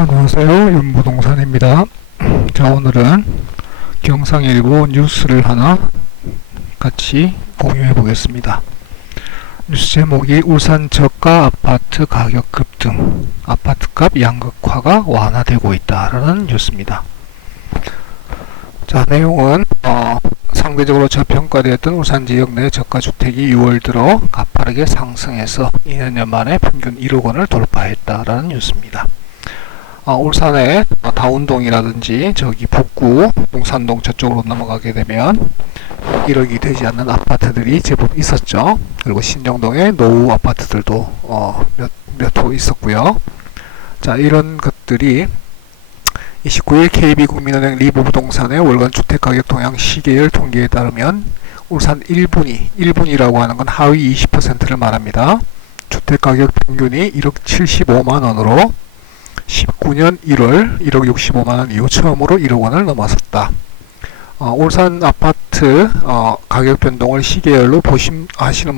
안녕하세요. 윤부동산입니다. 자, 오늘은 경상일보 뉴스를 하나 같이 공유해 보겠습니다. 뉴스 제목이 울산 저가 아파트 가격 급등, 아파트값 양극화가 완화되고 있다라는 뉴스입니다. 자, 내용은 어, 상대적으로 저평가되었던 울산 지역 내 저가 주택이 6월 들어 가파르게 상승해서 2년 만에 평균 1억 원을 돌파했다라는 뉴스입니다. 어, 울산의 어, 다운동이라든지 저기 북구 동산동 저쪽으로 넘어가게 되면 1억이 되지 않는 아파트들이 제법 있었죠. 그리고 신정동의 노후 아파트들도 어, 몇, 몇호 있었고요. 자, 이런 것들이 29일 KB국민은행 리보부동산의 월간 주택가격 동향 시계열 통계에 따르면 울산 1분위, 1분위라고 하는 건 하위 20%를 말합니다. 주택가격 평균이 1억 75만 원으로 19년 1월 1억 65만 원 이후 처음으로 1억 원을 넘어섰다. 어, 울산 아파트 어, 가격 변동을 시계열로 보시는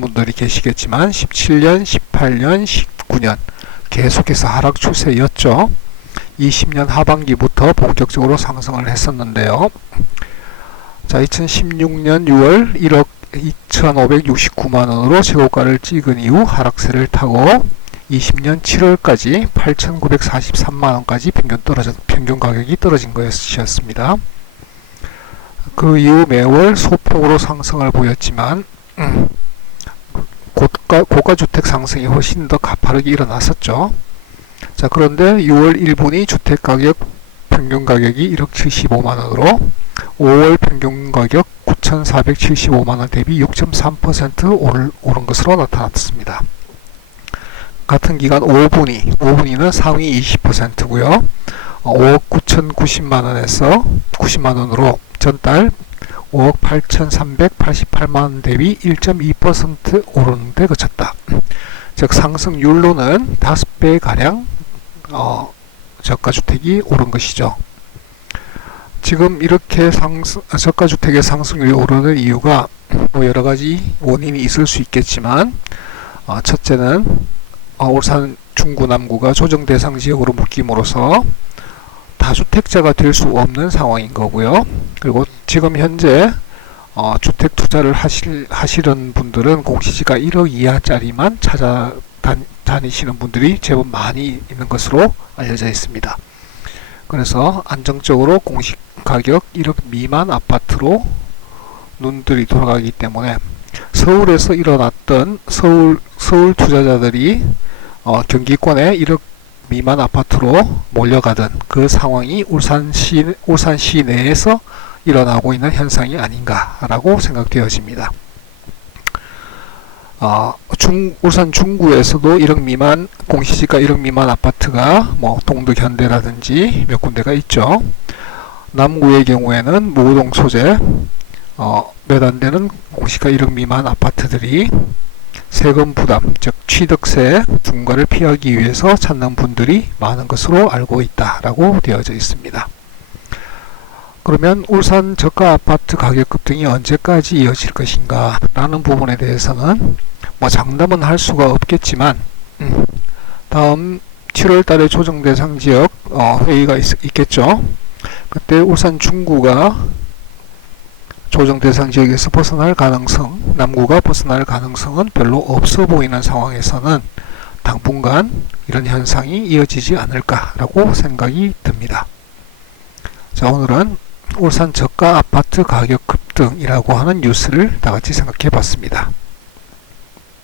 분들이 계시겠지만 17년, 18년, 19년 계속해서 하락 추세였죠. 20년 하반기부터 본격적으로 상승을 했었는데요. 자, 2016년 6월 1억 2,569만 원으로 최고가를 찍은 이후 하락세를 타고 20년 7월까지 8,943만 원까지 평균 떨어져 평균 가격이 떨어진 것이었습니다. 그 이후 매월 소폭으로 상승을 보였지만 음, 고가, 고가 주택 상승이 훨씬 더 가파르게 일어났었죠. 자 그런데 6월 1분이 주택 가격 평균 가격이 1억 75만 원으로 5월 평균 가격 9,475만 원 대비 6.3% 오른, 오른 것으로 나타났습니다. 같은 기간 5분위, 5분위는 상위 20%고요. 5억 9,090만 원에서 90만 원으로 전달 5억 8,388만 원 대비 1.2% 오르는 데 그쳤다. 즉 상승률로는 5배 가량 어, 저가주택이 오른 것이죠. 지금 이렇게 상승, 저가주택의 상승률이 오르는 이유가 뭐 여러 가지 원인이 있을 수 있겠지만 어, 첫째는 어, 울산 중구 남구가 조정 대상 지역으로 묶임으로써 다주택자가 될 수 없는 상황인 거고요. 그리고 지금 현재 어, 주택 투자를 하실, 하시는 분들은 공시지가 1억 이하짜리만 찾아다니시는 분들이 제법 많이 있는 것으로 알려져 있습니다. 그래서 안정적으로 공시 가격 1억 미만 아파트로 눈들이 돌아가기 때문에 서울에서 일어났던 서울 서울 투자자들이 어, 경기권에 1억 미만 아파트로 몰려가던 그 상황이 울산시 울산시 내에서 일어나고 있는 현상이 아닌가라고 생각되어집니다. 어, 중, 울산 중구에서도 1억 미만 공시지가 1억 미만 아파트가 뭐 동득 현대라든지 몇 군데가 있죠. 남구의 경우에는 무동 소재 어, 몇 안 되는 공시가 1억 미만 아파트들이 세금 부담, 즉 취득세 중과를 피하기 위해서 찾는 분들이 많은 것으로 알고 있다라고 되어져 있습니다. 그러면 울산 저가 아파트 가격 급등이 언제까지 이어질 것인가 라는 부분에 대해서는 뭐 장담은 할 수가 없겠지만 음, 다음 7월 달에 조정 대상 지역 어, 회의가 있, 있겠죠. 그때 울산 중구가 조정 대상 지역에서 벗어날 가능성, 남구가 벗어날 가능성은 별로 없어 보이는 상황에서는 당분간 이런 현상이 이어지지 않을까라고 생각이 듭니다. 자, 오늘은 울산 저가 아파트 가격 급등이라고 하는 뉴스를 다 같이 생각해 봤습니다.